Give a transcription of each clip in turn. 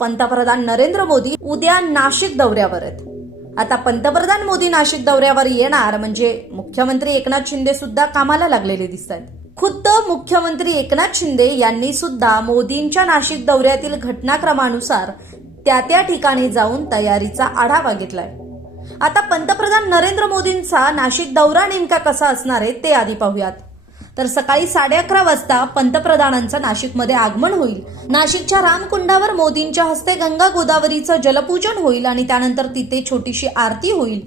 पंतप्रधान नरेंद्र मोदी उद्या नाशिक दौऱ्यावर आहेत. आता पंतप्रधान मोदी नाशिक दौऱ्यावर येणार म्हणजे मुख्यमंत्री एकनाथ शिंदे सुद्धा कामाला लागलेले दिसत आहेत खुद्द मुख्यमंत्री एकनाथ शिंदे यांनी सुद्धा मोदींच्या नाशिक दौऱ्यातील घटनाक्रमानुसार त्या त्या ठिकाणी जाऊन तयारीचा आढावा घेतलाय. आता पंतप्रधान नरेंद्र मोदींचा नाशिक दौरा नेमका कसा असणार आहे ते आधी पाहूयात. तर सकाळी साडे अकरा वाजता पंतप्रधानांचं नाशिकमध्ये आगमन होईल. नाशिकच्या रामकुंडावर मोदींच्या हस्ते गंगा गोदावरीचं जलपूजन होईल आणि त्यानंतर तिथे छोटीशी आरती होईल.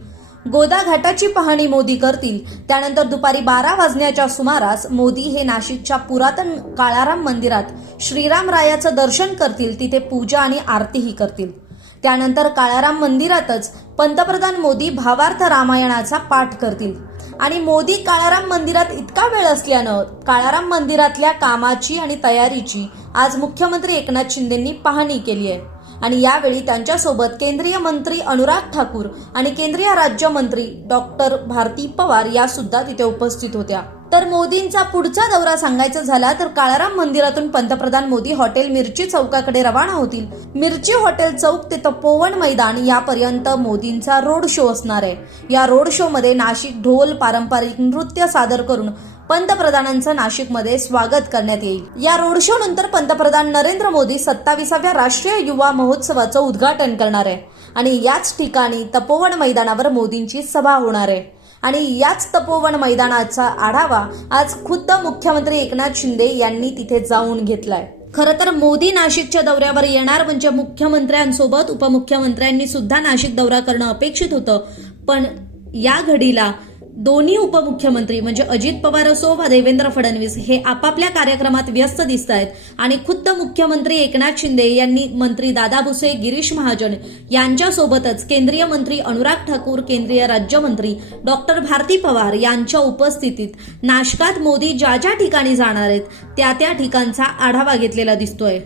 गोदा घाटाची पाहणी मोदी करतील. त्यानंतर दुपारी बारा वाजण्याच्या सुमारास मोदी हे नाशिकच्या पुरातन काळाराम मंदिरात श्रीराम रायाचं दर्शन करतील तिथे पूजा आणि आरतीही करतील. त्यानंतर काळाराम मंदिरातच पंतप्रधान मोदी भावार्थ रामायणाचा पाठ करतील. आणि मोदी काळाराम मंदिरात इतका वेळ असल्यानं काळाराम मंदिरातल्या कामाची आणि तयारीची आज मुख्यमंत्री एकनाथ शिंदेंनी पाहणी केली आहे. आणि यावेळी त्यांच्यासोबत केंद्रीय मंत्री अनुराग ठाकूर आणि केंद्रीय राज्यमंत्री डॉक्टर भारती पवार या सुद्धा तिथे उपस्थित होत्या. तर मोदींचा पुढचा दौरा सांगायचा झाला तर काळाराम मंदिरातून पंतप्रधान मोदी हॉटेल मिरची चौकाकडे रवाना होतील. मिरची हॉटेल चौक ते तपोवन मैदान यापर्यंत मोदींचा रोड शो असणार आहे. या रोड शो मध्ये नाशिक ढोल पारंपरिक नृत्य सादर करून पंतप्रधानांचं नाशिकमध्ये स्वागत करण्यात येईल. या रोड शो नंतर पंतप्रधान नरेंद्र मोदी सत्ताविसाव्या राष्ट्रीय युवा महोत्सवाचं उद्घाटन करणार आहे. आणि याच ठिकाणी तपोवन मैदानावर मोदींची सभा होणार आहे. आणि याच तपोवन मैदानाचा आढावा आज खुद्द मुख्यमंत्री एकनाथ शिंदे यांनी तिथे जाऊन घेतलाय. खरं तर मोदी नाशिकच्या दौऱ्यावर येणार म्हणजे मुख्यमंत्र्यांसोबत उपमुख्यमंत्र्यांनी सुद्धा नाशिक दौरा करणं अपेक्षित होतं. पण या घडीला दोन्ही उपमुख्यमंत्री म्हणजे अजित पवार असो वा देवेंद्र फडणवीस हे आपापल्या कार्यक्रमात व्यस्त दिसत आहेत आणि खुद्द मुख्यमंत्री एकनाथ शिंदे यांनी मंत्री दादा भुसे गिरीश महाजन यांच्यासोबतच केंद्रीय मंत्री अनुराग ठाकूर केंद्रीय राज्यमंत्री डॉक्टर भारती पवार यांच्या उपस्थितीत नाशकात मोदी ज्या ज्या ठिकाणी जाणार आहेत त्या त्या ठिकाणचा आढावा घेतलेला दिसतोय.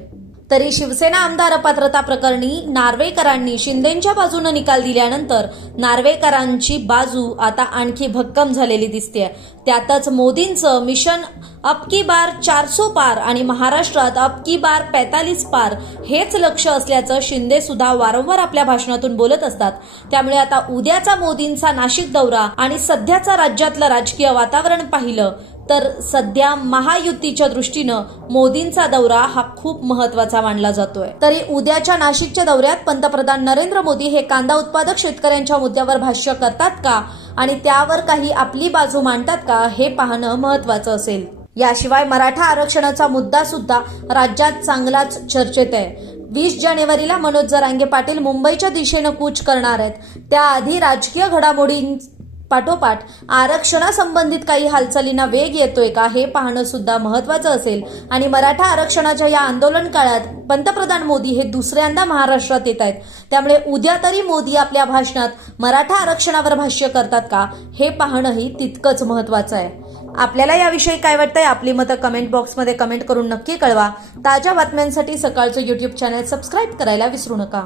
तरी शिवसेना आमदार अपात्रता प्रकरणी नार्वेकरांनी शिंदेच्या बाजूने निकाल दिल्यानंतर नार्वेकरांची बाजू आता आणखी भक्कम झालेली दिसते त्यातच मोदींचं मिशन अब की बार चारसो पार आणि महाराष्ट्रात अब की बार पैतालीस पार हेच लक्ष असल्याचं शिंदे सुद्धा वारंवार आपल्या भाषणातून बोलत असतात. त्यामुळे आता उद्याचा मोदींचा नाशिक दौरा आणि सध्याचा राज्यातलं राजकीय वातावरण पाहिलं तर सध्या महायुतीच्या दृष्टीनं मोदींचा दौरा हा खूप महत्त्वाचा मानला जातोय. तरी उद्याच्या नाशिकच्या दौऱ्यात पंतप्रधान नरेंद्र मोदी हे कांदा उत्पादक शेतकऱ्यांच्या मुद्द्यावर भाष्य करतात का? आणि त्यावर काही आपली बाजू मांडतात का? हे पाहणं महत्वाचं असेल. याशिवाय मराठा आरक्षणाचा मुद्दा सुद्धा राज्यात चांगलाच चर्चेत आहे. वीस जानेवारीला मनोज जरांगे पाटील मुंबईच्या दिशेनं कूच करणार आहेत. त्याआधी राजकीय घडामोडीं पाठोपाठ आरक्षणासंबंधित काही हालचालींना वेग येतोय का हे पाहणं सुद्धा महत्वाचं असेल. आणि मराठा आरक्षणाच्या या आंदोलन काळात पंतप्रधान मोदी हे दुसऱ्यांदा महाराष्ट्रात येत आहेत. त्यामुळे उद्या तरी मोदी आपल्या भाषणात मराठा आरक्षणावर भाष्य करतात का हे पाहणंही तितकंच महत्वाचं आहे. आपल्याला याविषयी काय वाटतंय आपली मतं कमेंट बॉक्समध्ये कमेंट करून नक्की कळवा. ताज्या बातम्यांसाठी सकाळचं युट्यूब चॅनल सबस्क्राईब करायला विसरू नका.